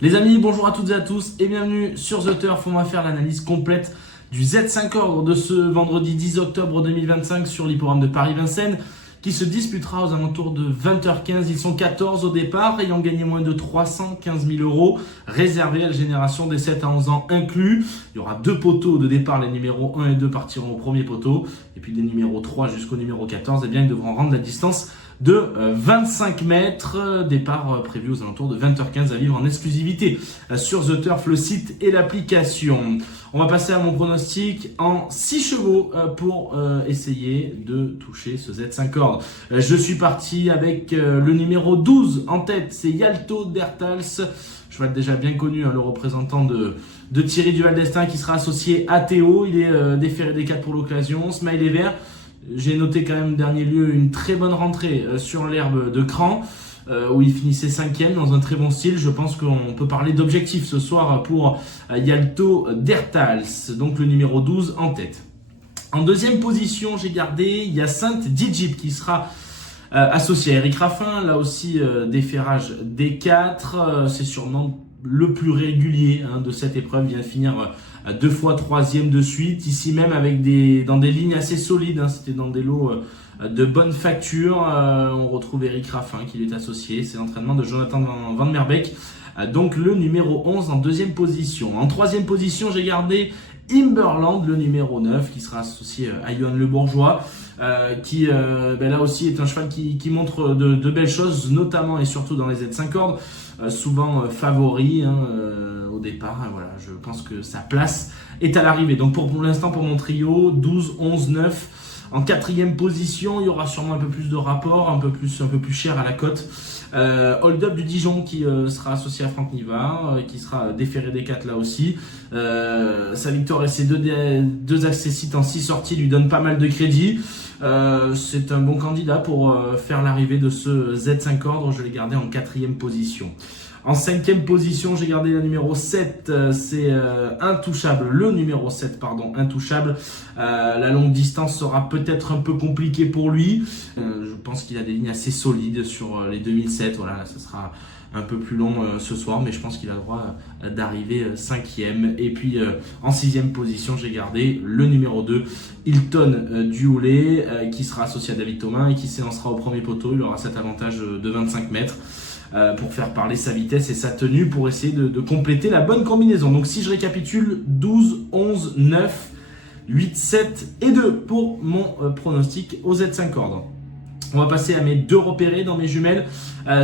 Les amis, bonjour à toutes et à tous et bienvenue sur The Turf. On va faire l'analyse complète du Z5 Ordre de ce vendredi 10 octobre 2025 sur l'hippodrome de Paris-Vincennes qui se disputera aux alentours de 20h15. Ils sont 14 au départ, ayant gagné moins de 315 000 euros, réservés à la génération des 7 à 11 ans inclus. Il y aura deux poteaux de départ, les numéros 1 et 2 partiront au premier poteau, et puis des numéros 3 jusqu'au numéro 14, eh bien, ils devront rendre la distance de 25 mètres, départ prévu aux alentours de 20h15 à vivre en exclusivité sur The Turf, le site et l'application. On va passer à mon pronostic en 6 chevaux pour essayer de toucher ce Z5 Ordre. Je suis parti avec le numéro 12 en tête, c'est Yalto Dertals, cheval déjà bien connu, le représentant de Thierry Duval d'Estaing qui sera associé à Théo. Il est déféré des 4 pour l'occasion, Smiley Vert. J'ai noté quand même, dernier lieu, une très bonne rentrée sur l'herbe de Cran, où il finissait 5e dans un très bon style. Je pense qu'on peut parler d'objectif ce soir pour Yalto Dertals, donc le numéro 12 en tête. En deuxième position, j'ai gardé Hyacinthe Djib qui sera associé à Eric Raffin, là aussi déferrage des 4, c'est sûrement le plus régulier de cette épreuve. Il vient de finir 2 fois 3e de suite, ici même avec dans des lignes assez solides, c'était dans des lots de bonne facture. On retrouve Eric Raffin qui lui est associé, c'est l'entraînement de Jonathan Van Merbeek, donc le numéro 11 en deuxième position. En troisième position, j'ai gardé Imberland, le numéro 9, qui sera associé à Johan Le Bourgeois, qui là aussi est un cheval qui montre de belles choses, notamment et surtout dans les Z5 Ordres, souvent favori au départ. Voilà, je pense que sa place est à l'arrivée. Donc pour l'instant, pour mon trio, 12, 11, 9. En quatrième position, il y aura sûrement un peu plus de rapport, un peu plus cher à la cote. Hold Up du Dijon qui sera associé à Franck Nivard, qui sera déféré des 4 là aussi. Sa victoire et ses deux accessites en 6 sorties lui donnent pas mal de crédit. C'est un bon candidat pour faire l'arrivée de ce Z5 Ordre. Je l'ai gardé en quatrième position. En cinquième position, j'ai gardé le numéro 7, c'est Intouchable, le numéro 7, pardon, Intouchable. La longue distance sera peut-être un peu compliquée pour lui. Je pense qu'il a des lignes assez solides sur les 2007. Voilà, ça sera un peu plus long ce soir, mais je pense qu'il a le droit d'arriver 5e. Et puis en 6e position, j'ai gardé le numéro 2, Hilton Duhoulet, qui sera associé à David Thomas et qui s'élancera au premier poteau. Il aura cet avantage de 25 mètres. Pour faire parler sa vitesse et sa tenue, pour essayer de compléter la bonne combinaison. Donc si je récapitule, 12, 11, 9, 8, 7 et 2 pour mon pronostic au Z5 Ordre. On va passer à mes 2 repérés dans mes jumelles,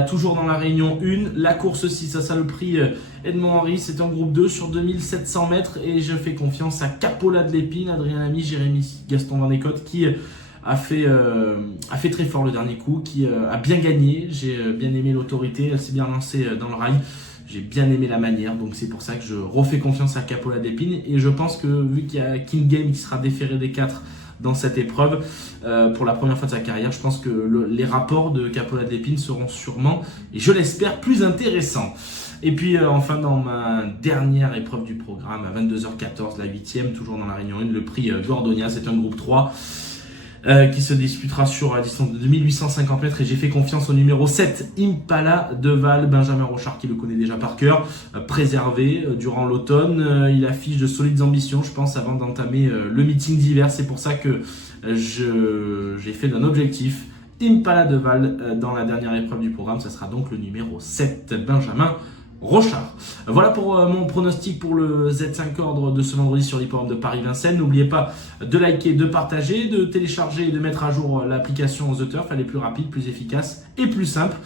toujours dans la réunion 1, la course 6, ça saloperie Edmond Henry, c'est un groupe 2 sur 2700 mètres et je fais confiance à Capola de l'Épine, Adrien Lamy, Jérémy Gaston Van Escotte qui a fait très fort le dernier coup, qui a bien gagné. J'ai bien aimé l'autorité, elle s'est bien lancée dans le rail. J'ai bien aimé la manière, donc c'est pour ça que je refais confiance à Capola d'Épine. Et je pense que vu qu'il y a King Game qui sera déféré des 4 dans cette épreuve, pour la première fois de sa carrière, je pense que les rapports de Capola d'Épine seront sûrement, et je l'espère, plus intéressants. Et puis enfin dans ma dernière épreuve du programme, à 22h14, la 8e, toujours dans la Réunion 1, le prix Gordonia, c'est un groupe 3. Qui se disputera sur la distance de 2850 mètres et j'ai fait confiance au numéro 7, Impala de Val, Benjamin Rochard qui le connaît déjà par cœur, préservé durant l'automne. Il affiche de solides ambitions, je pense, avant d'entamer le meeting d'hiver. C'est pour ça que j'ai fait d'un objectif Impala de Val dans la dernière épreuve du programme. Ça sera donc le numéro 7, Benjamin Rochard. Voilà pour mon pronostic pour le Z5 Ordre de ce vendredi sur l'hippodrome de Paris-Vincennes. N'oubliez pas de liker, de partager, de télécharger et de mettre à jour l'application The Turf. Elle est plus rapide, plus efficace et plus simple.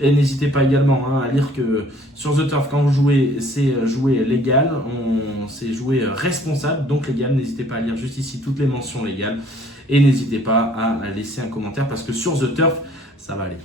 Et n'hésitez pas également à lire que sur The Turf, quand vous jouez, c'est jouer légal, c'est jouer responsable, donc légal. N'hésitez pas à lire juste ici toutes les mentions légales. Et n'hésitez pas à laisser un commentaire parce que sur The Turf, ça va aller.